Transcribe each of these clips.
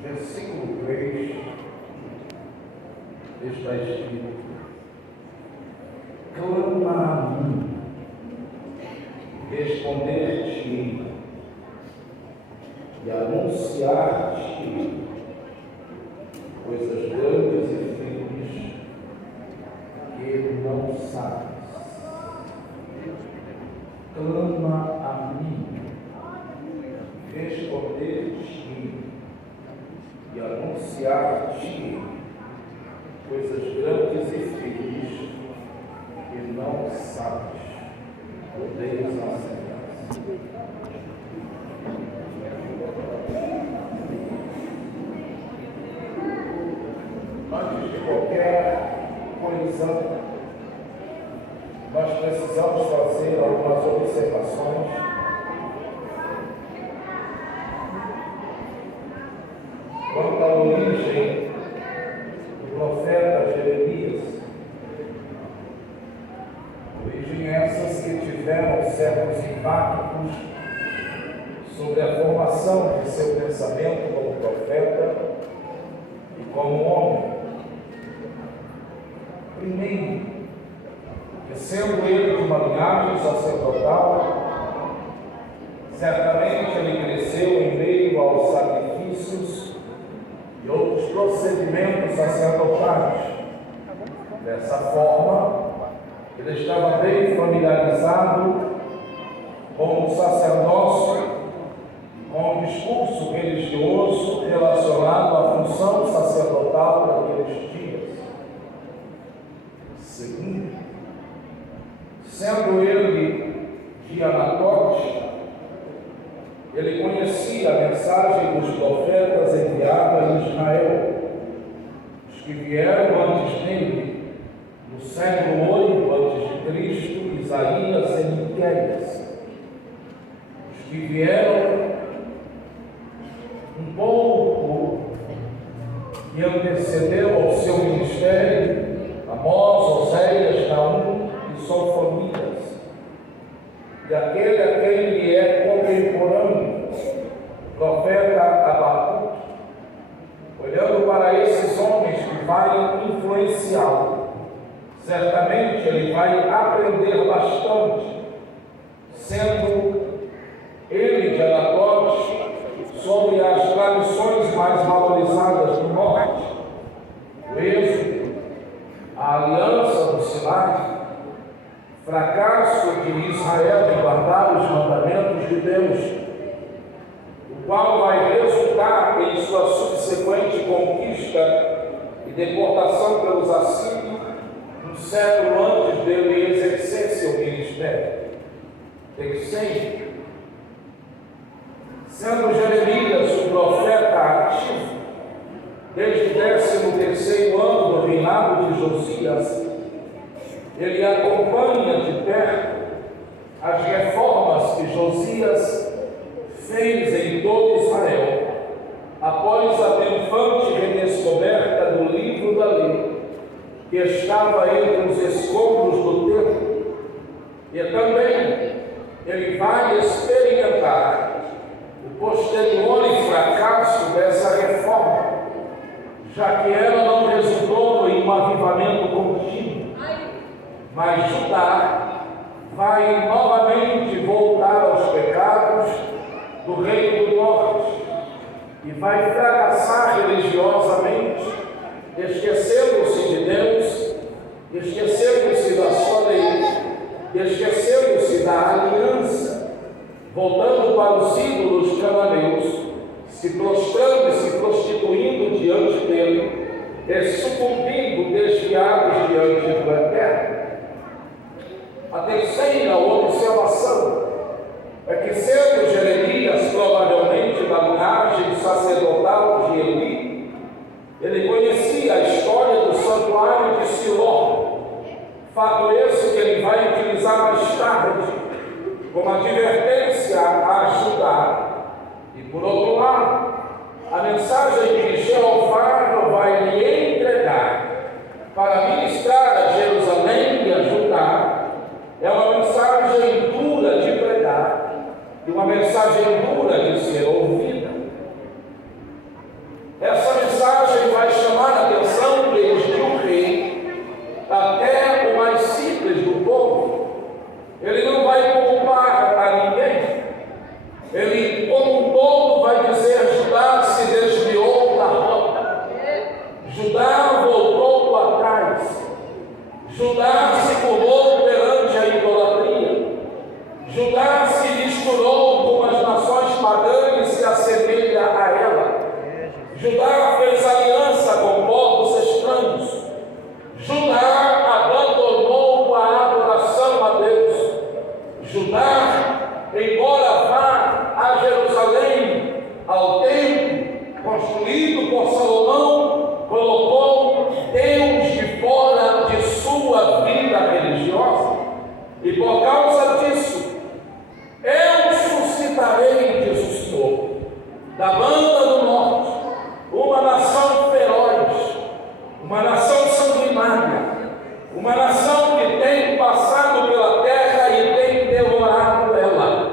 Versículo 3 está escrito: clama a mim, responder-te e anunciar-te coisas grandes e firmes que não sabes. Clama a mim, responder-te e anunciar-te coisas grandes e firmes que não sabes. Podemos aceitar. Antes de qualquer coisa, nós precisamos fazer algumas observações quanto à origem do profeta Jeremias. Origem essas que tiveram certos impactos sobre a formação de seu pensamento como profeta e como homem. Primeiro, que sendo ele de uma linhagem sacerdotal, certamente ele cresceu em meio aos sacrifícios e outros procedimentos sacerdotais. Dessa forma, ele estava bem familiarizado com o sacerdócio, com o discurso religioso relacionado à função sacerdotal daqueles dias. Segundo, sendo ele de Anatote, ele conhecia a mensagem dos profetas enviada a Israel, os que vieram antes dele, no século 8 a.C., Isaías e Miqueias, os que vieram um pouco que antecedeu ao seu ministério, Amós, Oséias, Naum e Sofonias, e aquele a quem ele é contemporâneo, o profeta Abacuque. Olhando para esses homens que vai influenciá-lo, certamente ele vai aprender bastante, sendo ele de Anatote, sobre as tradições mais valorizadas do norte, o êxodo, a aliança do Sinai, fracasso de Israel em guardar os mandamentos de Deus, o qual vai resultar em sua subsequente conquista e deportação pelos assírios, um século antes dele exercer seu ministério. Terceiro, sendo Jeremias o profeta ativo, desde o 13º ano do reinado de Josias, ele acompanha de perto as reformas que Josias fez em todo Israel, após a triunfante redescoberta do livro da lei, que estava entre os escombros do templo, e também ele vai experimentar o posterior fracasso dessa reforma, já que ela não resultou em um avivamento contínuo, mas Judá vai novamente voltar aos pecados do reino do norte, vai fracassar religiosamente, esquecendo-se de Deus, esquecendo-se da sua lei, esquecendo-se da aliança, voltando para os ídolos cananeus, se prostrando e se prostituindo diante dele, e sucumbindo desviados diante do Eterno. A terceira observação é que, sendo Jeremias provavelmente da linhagem sacerdotal de Eli, ele conhecia a história do santuário de Siló, fato esse que ele vai utilizar mais tarde como advertência a Judá. E por outro lado, a mensagem que Jeová vai lhe entregar para ministrar a Jerusalém e a Judá é uma mensagem dura de pregar e uma mensagem dura de ser ouvida. Essa mensagem vai chamar a atenção desde o rei até o mais simples do povo. Ele não vai poupar a ninguém. Ele, como um todo, vai dizer: Judá se desviou da rota, Judá voltou atrás, Judá se curvou perante a idolatria, Judá se misturou com as nações pagãs e se assemelha a ela, Judá fez aliança com povos estranhos, Judá abandonou a adoração a Deus, Judá, embora vá a Jerusalém, ao templo construído por Salomão, colocou Deus de fora de sua vida religiosa, e por causa disso, eu suscitarei, diz o Senhor, da banda do norte, uma nação feroz, uma nação sanguinária, uma nação que tem passado pela terra e tem devorado ela.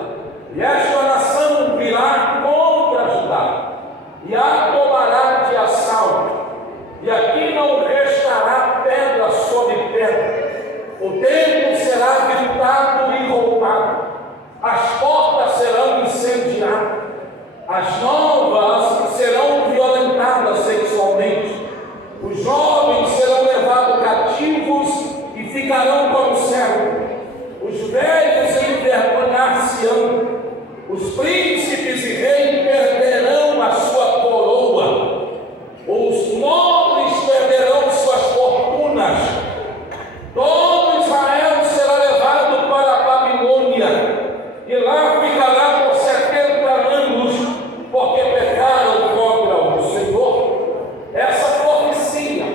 E esta nação virá contra Judá e a tomará de assalto. E aqui não restará pedra sobre pedra. O templo será gritado e roubado. As portas serão incendiadas. As novas serão violentadas sexualmente. Os jovens serão levados cativos e ficarão como servos. Os velhos envergonhar-se-ão. Os príncipes e reis perderão a sua coroa. Os nobres perderão suas fortunas. Todo Israel será levado para a Babilônia. E lá ficará por 70 anos, porque pecaram contra o Senhor. Essa profecia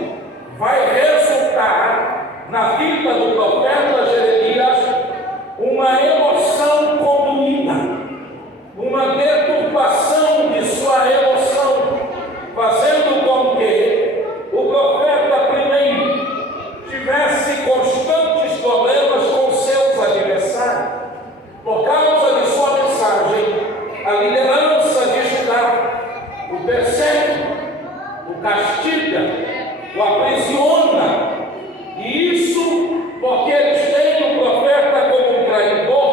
vai resultar na vida do profeta Jeremias uma emoção contida, uma deturpação de sua emoção, fazendo com que o profeta primeiro tivesse constantes problemas com seus adversários. Por causa de sua mensagem, a liderança de Judá o persegue, o castiga, o aprisiona, e isso porque eles têm o profeta como um traidor,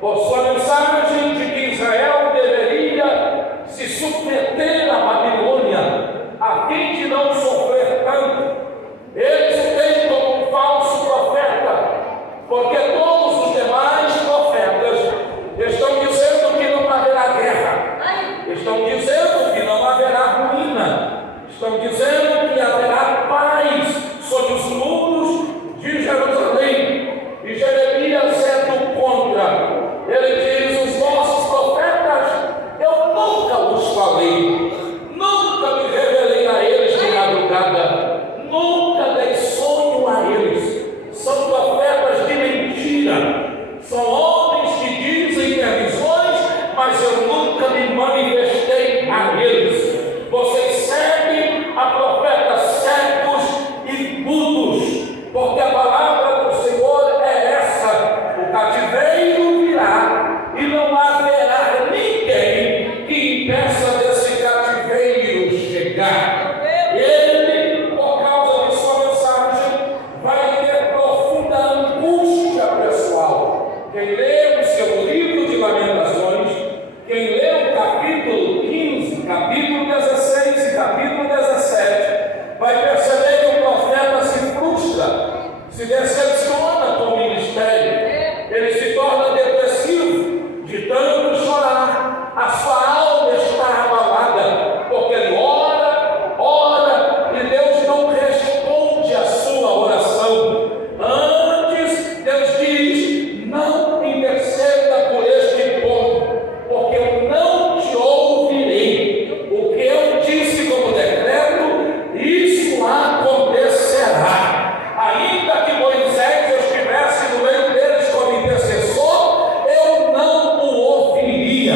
por sua mensagem de que Israel deveria se submeter à Babilônia, a fim de não sofrer tanto. Eles o têm como um falso profeta, porque todos os demais profetas estão dizendo que não haverá guerra, estão dizendo que não haverá ruína, estão dizendo que haverá paz sobre os muros de Jerusalém. E Jeremias é do contra. Ele diz: os nossos profetas, eu nunca os falei, nunca me revelei a eles de madrugada, nunca dei sonho a eles. São profetas de mentira, são homens que dizem ter visões, mas eu nunca me manifestei a eles. Vocês seguem a profetas cegos e mudos, porque a palavra do Senhor é essa: o cativeiro virá e não haverá ninguém que impeça desse cativeiro chegar. Ele, por causa de sua mensagem, vai ter profunda angústia pessoal. Quem lê o seu livro de Lamentações, quem lê o capítulo 15, capítulo 16 e capítulo 17, vai perceber que o profeta se frustra, se decepciona com o ministério, ele se torna depressivo, de tanto chorar, a sua alma está abalada, porque ele ora, e Deus não responde a sua oração. Antes, Deus diz: não interceda por este povo, porque eu não te ouvirei. O que eu disse como decreto, isso acontecerá. Ainda que Moisés estivesse no meio deles como intercessor, eu não o ouviria.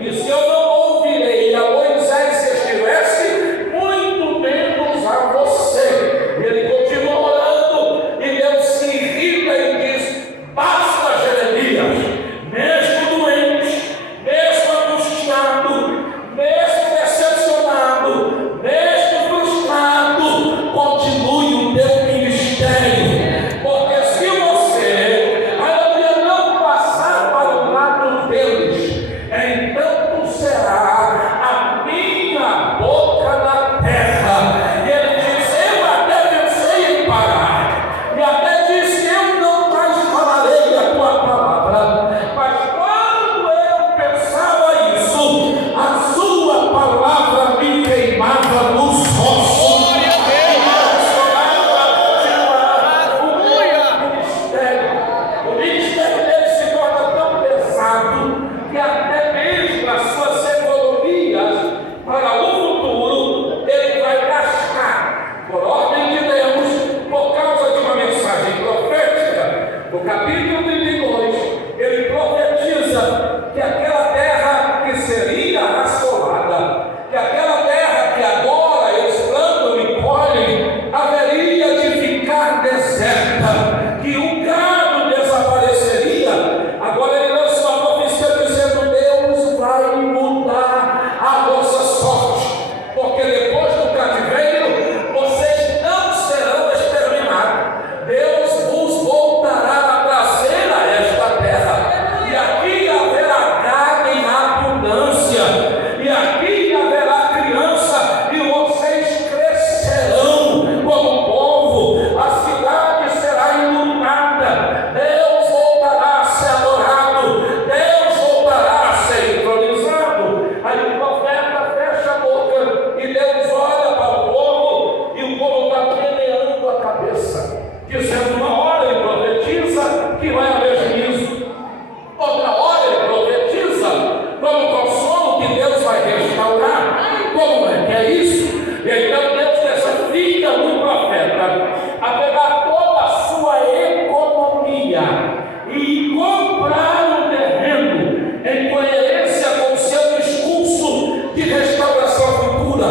E se eu não ouvirei a Moisés se estivesse, muito menos a você. Ele continua orando e Deus se irrita e diz: basta, Jeremias, mesmo doente, mesmo angustiado, mesmo decepcionado, mesmo frustrado, continue o teu ministério, porque se você ainda não passar para o lado deles, então tu será a minha boca na terra. E ele diz: eu até pensei em parar, e até disse: eu não mais falarei a tua palavra. Mas quando eu pensava isso, a sua palavra me queimava nos ossos. O ministério dele se torna tão pesado que até mesmo as suas economias para o futuro ele vai gastar, por ordem de Deus, por causa de uma mensagem profética. No capítulo 32, ele profetiza que aquela terra que seria assolada, que aquela terra que agora eles plantam e colhem, haveria de ficar deserta, que o gado desapareceria. Agora ele lança uma profecia dizendo: Deus vai mudar a vossa sorte, porque depois do cativeiro vocês não serão exterminados. Deus vos voltará a trazer a esta terra, e aqui haverá gado em abundância, e aqui haverá criança, e vocês crescerão como povo. A cidade será iluminada, Deus voltará a ser adorado, Deus voltará a ser entronizado. Aí o profeta fecha a boca e Deus olha para o povo, e o povo está meneando a cabeça, dizendo: uma hora ele profetiza que vai haver juízo, outra hora ele profetiza como consolo que Deus vai restaurar. Como é que é isso? Então Deus desafia o profeta a pegar toda a sua economia e comprar o terreno em coerência com o seu discurso de restauração futura.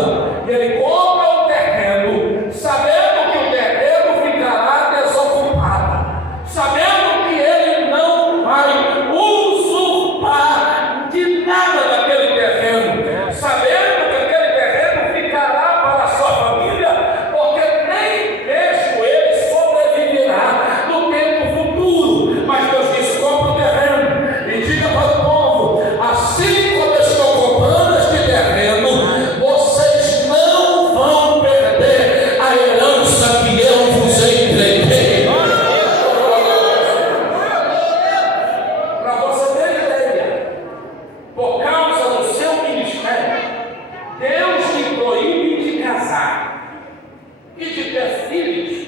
E ele compra o terreno, sabendo que o terreno ficará desocupado, sabendo que ele não vai usurpar de nada daquele terreno, sabendo que aquele terreno ficará para a sua família, porque nem mesmo ele sobreviverá no tempo futuro. Mas Deus diz: compra o terreno e diga para o povo: assim como eu estou comprando este terreno, vocês não vão perder a herança que eu vos entreguei. Para você ter ideia, por causa do seu ministério, Deus lhe proíbe de casar e de ter filhos,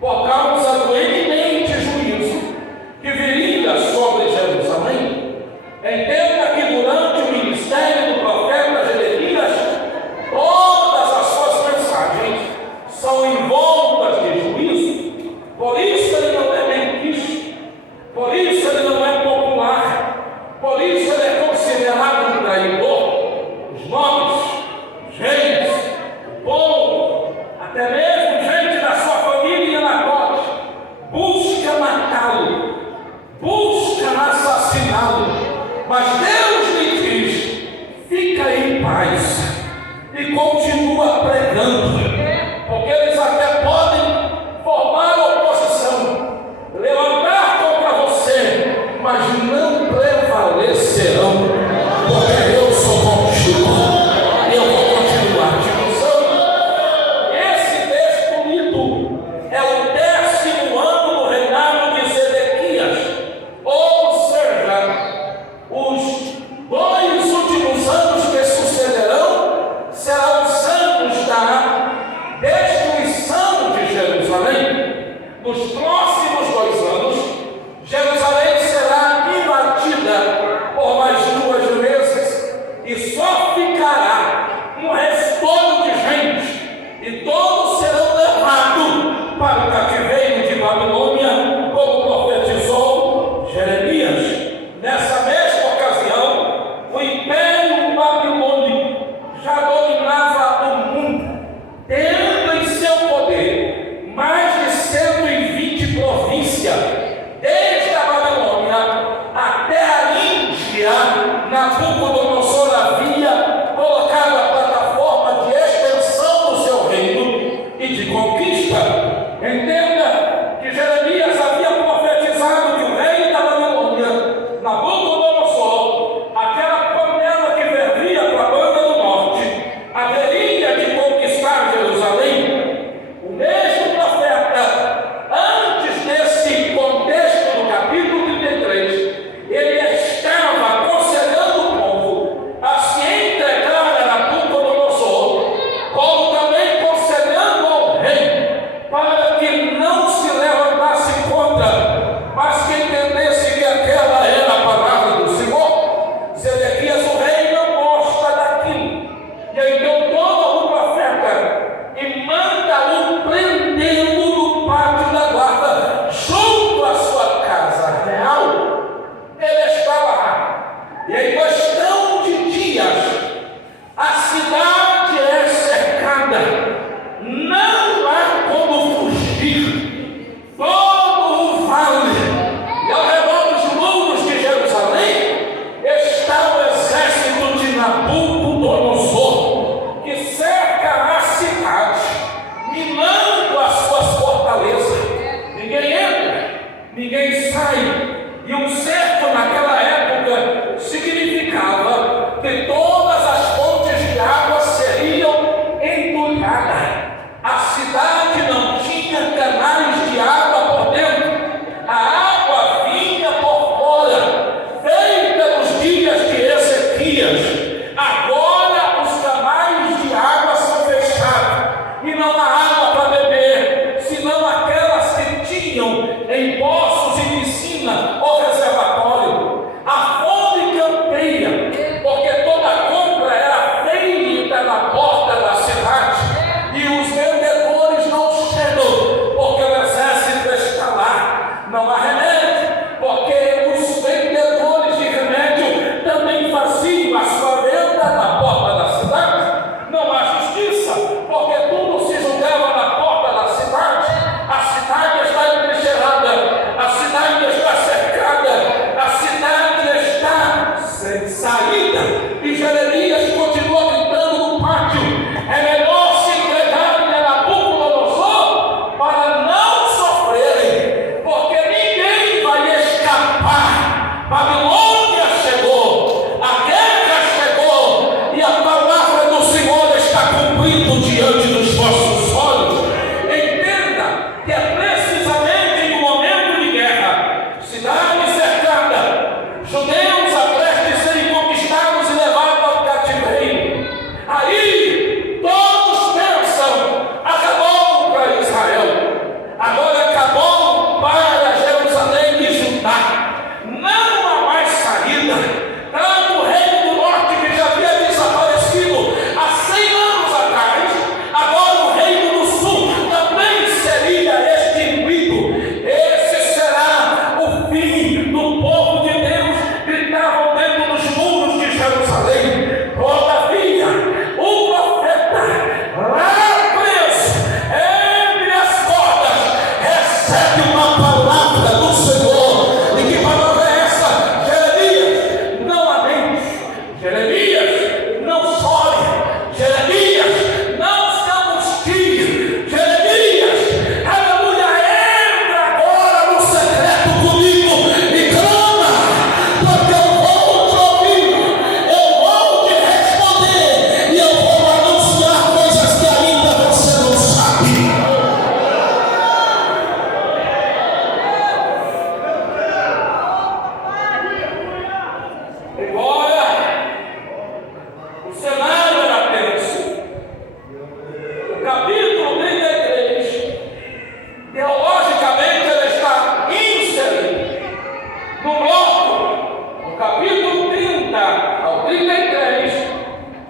por causa do iminente juízo que viria sobre Jerusalém. Entenda que durante o ministério do profeta Jeremias, todas as suas mensagens são envoltas de juízo. Por isso ele não é benquisto, por isso ele não é popular, por isso ele é considerado um traidor. Os nomes, gente, o povo, até mesmo gente da sua família na corte, busca matá-lo, busca assassiná-lo. Mas Deus lhe diz: fica em paz, e continua pregando, porque eles até podem formar oposição, levantar contra você, mas não prevalecerão, porque eu sou contigo. E em questão de dias, a cidade é cercada, não há como fugir. Todo o vale e ao redor dos muros de Jerusalém está o exército de Nabucodonosor, que cerca a cidade, minando as suas fortalezas. Ninguém entra, ninguém sai. E um cerco naquela época significava que todas as fontes de água seriam entulhadas. A cidade não tinha canais de água por dentro, a água vinha por fora, feita nos dias de Ezequias. Agora os canais de água são fechados e não há água para beber, senão aquelas que tinham em poços e piscina ou reservatório. A fome campeia, porque toda a compra era feita na porta da cidade e os vendedores não chegam, porque o exército está lá. Não há remédio, porque os vendedores de remédio também faziam a sua venda na porta da cidade. Não há justiça, porque tudo se julgava na porta da cidade. A cidade está entrincheirada, a cidade está cercada, a cidade está sem saída. E Jeremias continua gritando no pátio: é melhor se entregarem a Nabucodonosor para não sofrerem, porque ninguém vai escapar. Babilônia chegou, a guerra chegou, e a palavra do Senhor está cumprindo diante dos vossos olhos. Entenda que é precisamente no momento de guerra, cidade cercada, judeus prestes a serem conquistados e levados ao cativeiro. Aí todos pensam: acabou para Israel, agora acabou para Jerusalém e Judá. Não há mais saída. Tanto o reino do norte, que já havia desaparecido há 100 anos atrás, agora o reino do sul também seria extinguido. Esse será o fim do povo de Deus que estavam dentro dos muros de Jerusalém. Todavia, o profeta, lá preso entre as cordas, recebe uma palavra do Senhor. E que palavra é essa? Jeremias, não lamente. Jeremias, não chore. Jeremias, não se angustie. Jeremias, aleluia, entra agora no secreto comigo e clama, porque eu vou te ouvir, eu vou te responder e eu vou anunciar coisas que ainda você não sabe. Embora o cenário era tenso, o capítulo 33, teologicamente, ele está inserido no bloco, no capítulo 30 ao 33,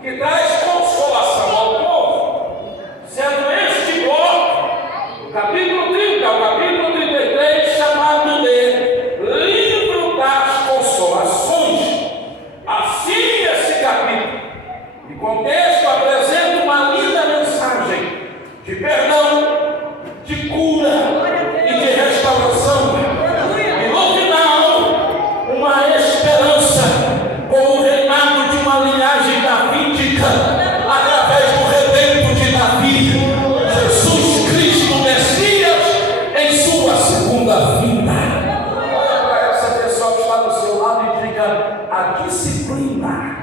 que traz consolação ao povo, sendo este bloco, do capítulo 30 ao capítulo 33, chamado de Livro das Consolações. Assim esse capítulo, em contexto, apresenta uma linda mensagem de perdão, de cura e de restauração. E no final, uma esperança com o reinado de uma linhagem davídica através do redento de Davi, Jesus Cristo Messias, em sua segunda vinda. Olha para essa pessoa que está do seu lado e diga: a disciplina